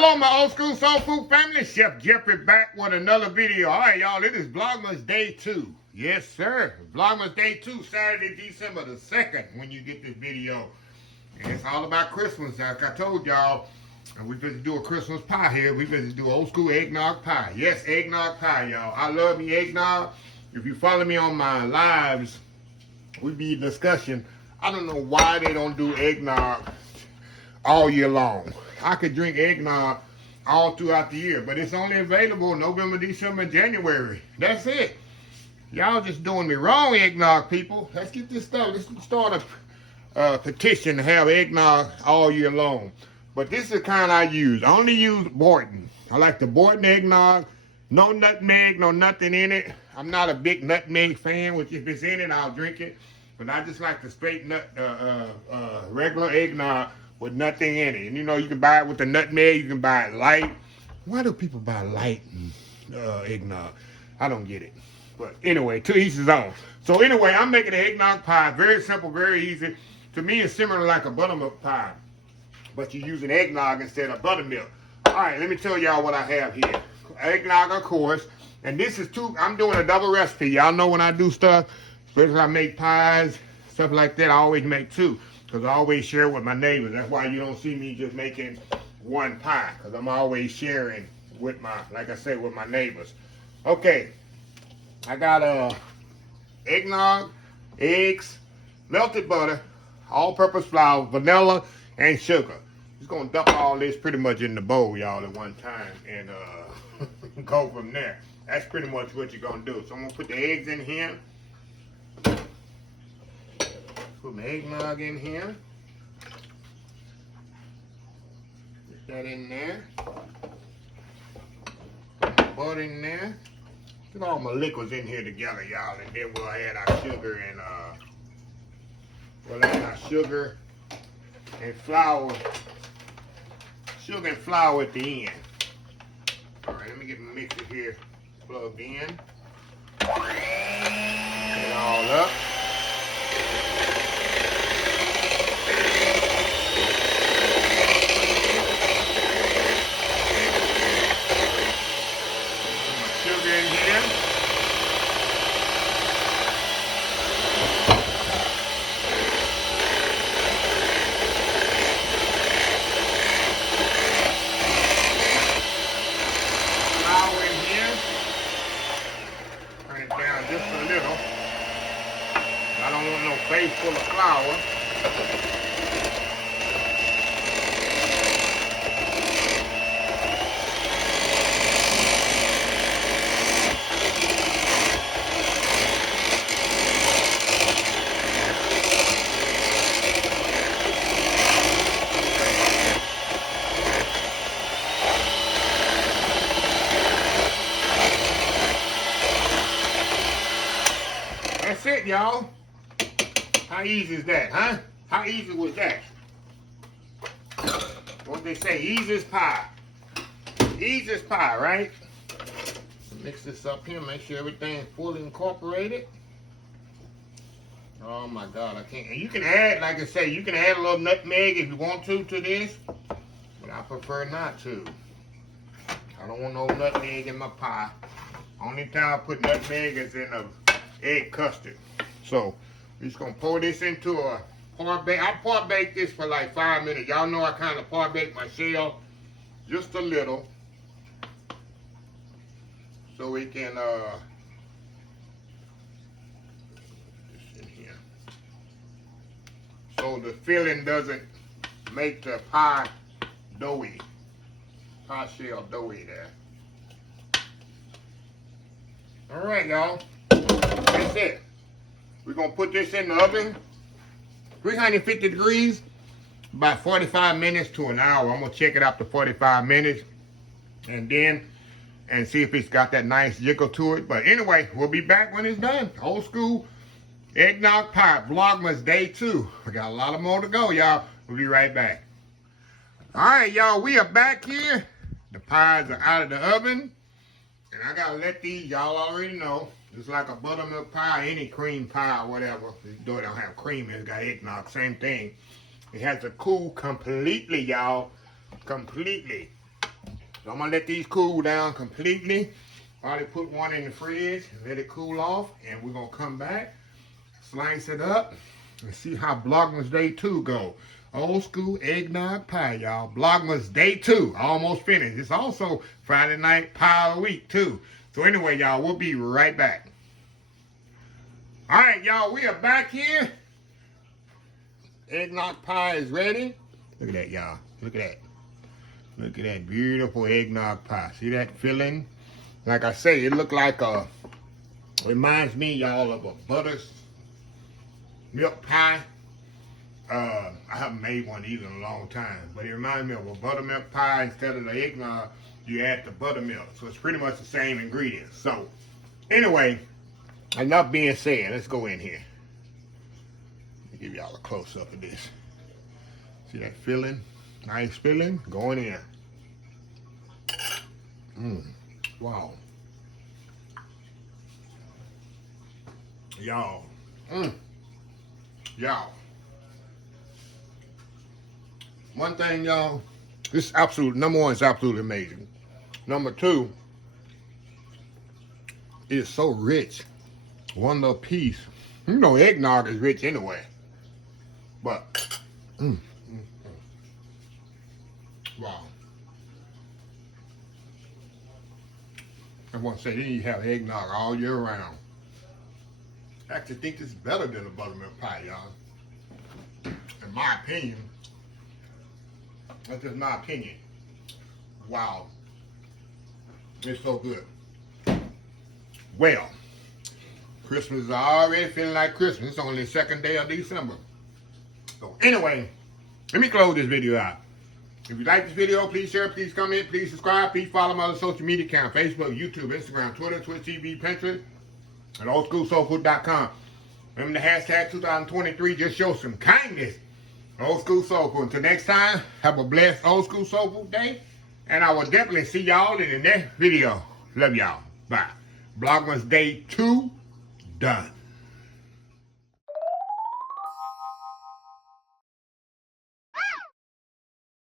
Hello, my old school soul food family. Chef Jeffrey back with another video. All right, y'all, it is Vlogmas Day 2. Yes, sir. Vlogmas Day 2, Saturday, December the 2nd, when you get this video. And it's all about Christmas. Like I told y'all, we finna do a Christmas pie here. We finna do old school eggnog pie. Yes, eggnog pie, y'all. I love me eggnog. If you follow me on my lives, we be discussing. I don't know why they don't do eggnog all year long. I could drink eggnog all throughout the year, but it's only available November, December, and January. That's it. Y'all just doing me wrong, eggnog people. Let's get this stuff. Let's start a petition to have eggnog all year long. But this is the kind I use. I only use Borton. I like the Borton eggnog. No nutmeg, no nothing in it. I'm not a big nutmeg fan, which if it's in it, I'll drink it. But I just like the straight regular eggnog with nothing in it. And you know, you can buy it with the nutmeg, you can buy it light. Why do people buy light eggnog? I don't get it. But anyway, to each his own. So anyway, I'm making an eggnog pie. Very simple, very easy. To me, it's similar like a buttermilk pie, but you're using eggnog instead of buttermilk. All right, let me tell y'all what I have here. Eggnog, of course. And this is I'm doing a double recipe. Y'all know when I do stuff, especially I make pies, stuff like that, I always make two. Because I always share with my neighbors. That's why you don't see me just making one pie. Because I'm always sharing with my, like I said, with my neighbors. Okay. I got eggnog, eggs, melted butter, all-purpose flour, vanilla, and sugar. Just going to dump all this pretty much in the bowl, y'all, at one time. And go from there. That's pretty much what you're going to do. So I'm going to put the eggs in here. Put my eggnog in here. Put that in there. Put my butter in there. Get all my liquids in here together, y'all, and then we'll add our sugar and flour. Sugar and flour at the end. All right, let me get my mixer here plugged in. Get it all up. Face full of flour. That's it, y'all. How easy is that, huh? How easy was that? What they say, easiest pie. Easiest pie, right? Mix this up here, make sure everything's fully incorporated. Oh my God, I can't. And you can add, like I say, you can add a little nutmeg if you want to this, but I prefer not to. I don't want no nutmeg in my pie. Only time I put nutmeg is in a egg custard. So, we're just going to pour this into a par bake. I par bake this for like 5 minutes. Y'all know I kind of par bake my shell just a little. So we can, this in here. So the filling doesn't make the pie doughy. Pie shell doughy there. All right, y'all. That's it. We're going to put this in the oven, 350 degrees, about 45 minutes to an hour. I'm going to check it after 45 minutes and see if it's got that nice jiggle to it. But anyway, we'll be back when it's done. Old school eggnog pie, Vlogmas Day 2. We got a lot of more to go, y'all. We'll be right back. All right, y'all, we are back here. The pies are out of the oven. And I got to let these, y'all already know, it's like a buttermilk pie, any cream pie or whatever. Though it don't have cream, it's got eggnog, same thing. It has to cool completely, y'all. Completely. So I'm gonna let these cool down completely. Probably put one in the fridge and let it cool off. And we're gonna come back, slice it up, and see how Vlogmas Day 2 go. Old school eggnog pie, y'all. Vlogmas Day 2, almost finished. It's also Friday night pie of the week too. So anyway, y'all, we'll be right back. All right, y'all, we are back here. Eggnog pie is ready. Look at that, y'all. Look at that. Look at that beautiful eggnog pie. See that filling? Like I say, it look like reminds me, y'all, of a buttermilk pie. I haven't made one either in a long time, but it reminds me of a buttermilk pie. Instead of the eggnog, you add the buttermilk. So it's pretty much the same ingredients. So anyway, enough being said, let's go in here. Let me give y'all a close-up of this. See that filling? Nice filling going in. Wow. Y'all. Y'all. One thing, y'all, this number one is absolutely amazing. Number two, it's so rich. One little piece. You know eggnog is rich anyway. But, wow. I want to say, then you have eggnog all year round. I actually think this is better than a buttermilk pie, y'all. In my opinion. That's just my opinion. Wow. It's so good. Well, Christmas is already feeling like Christmas. It's only the second day of December. So anyway, let me close this video out. If you like this video, please share, please comment, please subscribe, please follow my other social media accounts, Facebook, YouTube, Instagram, Twitter, Twitch TV, Pinterest, and oldschoolsoulfood.com. Remember the hashtag 2023, just show some kindness. Old School Soul Food. Until next time, have a blessed Old School Soul Food day. And I will definitely see y'all in the next video. Love y'all. Bye. Vlogmas Day 2, done.